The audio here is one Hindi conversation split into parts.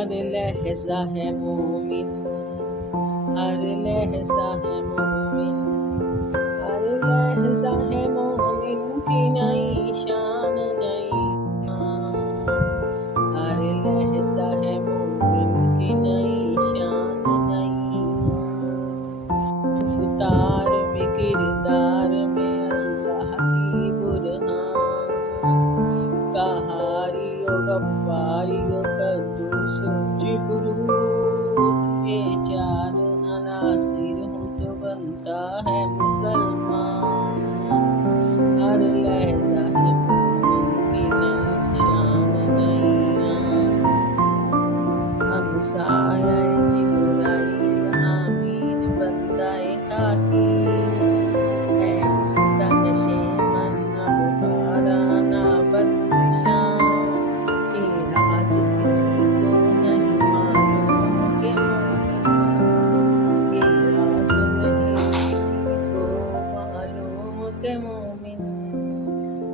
हर लहजा है मोमिन, हर लहजा है मोमिन, हर लहजा है मोमिन की नई शान नई ईमान। हर लहजा है मोमिन की नई शान नई ईमान। इफ्तार में किरदार में अल्लाह की बुरहान, कहारियो गफ्फारियो कद्दूस जिबरूत, ये चार अनासिर हो तो बनता है मुसलमान। हर लहजा है मोमिन की नई शान नई आन। हमसाया जिब्राइल आमीन बंदाए हाकी, है इसका नशेमन न बुखारा न बदनिशान। ये राज किसी को नहीं मालूम के मोमिन, ये राज नहीं किसी को मालूम के मोमिन।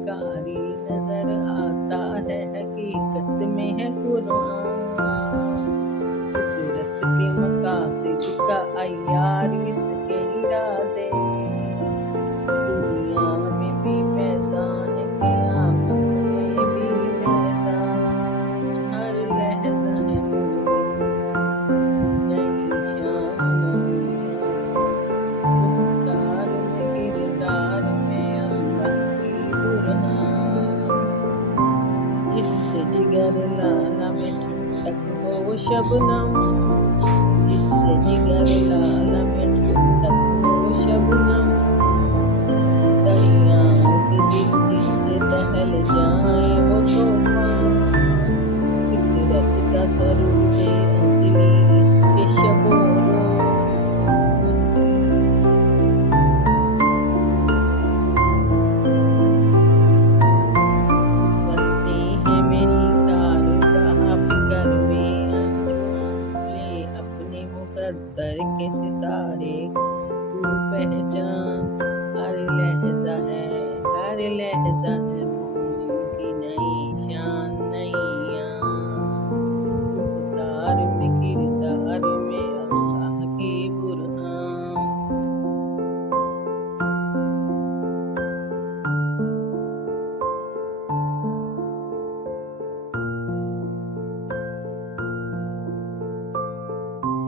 कारी नजर आता है हकीकत में है कुरान, कुदरत के मकासिद का अय्यार इसके इरादे। दुनिया में भी मैज़ान क़यामत में भी मैज़ान। हर लहज़ा है मोमिन नई शान नई आन। मुख्तार में किरदार में अल्लाह की बुरहान, जिससे जिगर लाला में ठंडक हो वो शबनम, जिससे जिगर लाला में ठंडक हो वो शबनम। दरियाओं के दिल जिससे दहल जाए वो तूफान, फितरत का सरूदे असली इसके शबो रोज। बनते हैं मेरी कारगाह फिकर में अंजुम, ले अपने मुकद्दर के सितारे तू पहचान। हर लहजा है, हर लहजा है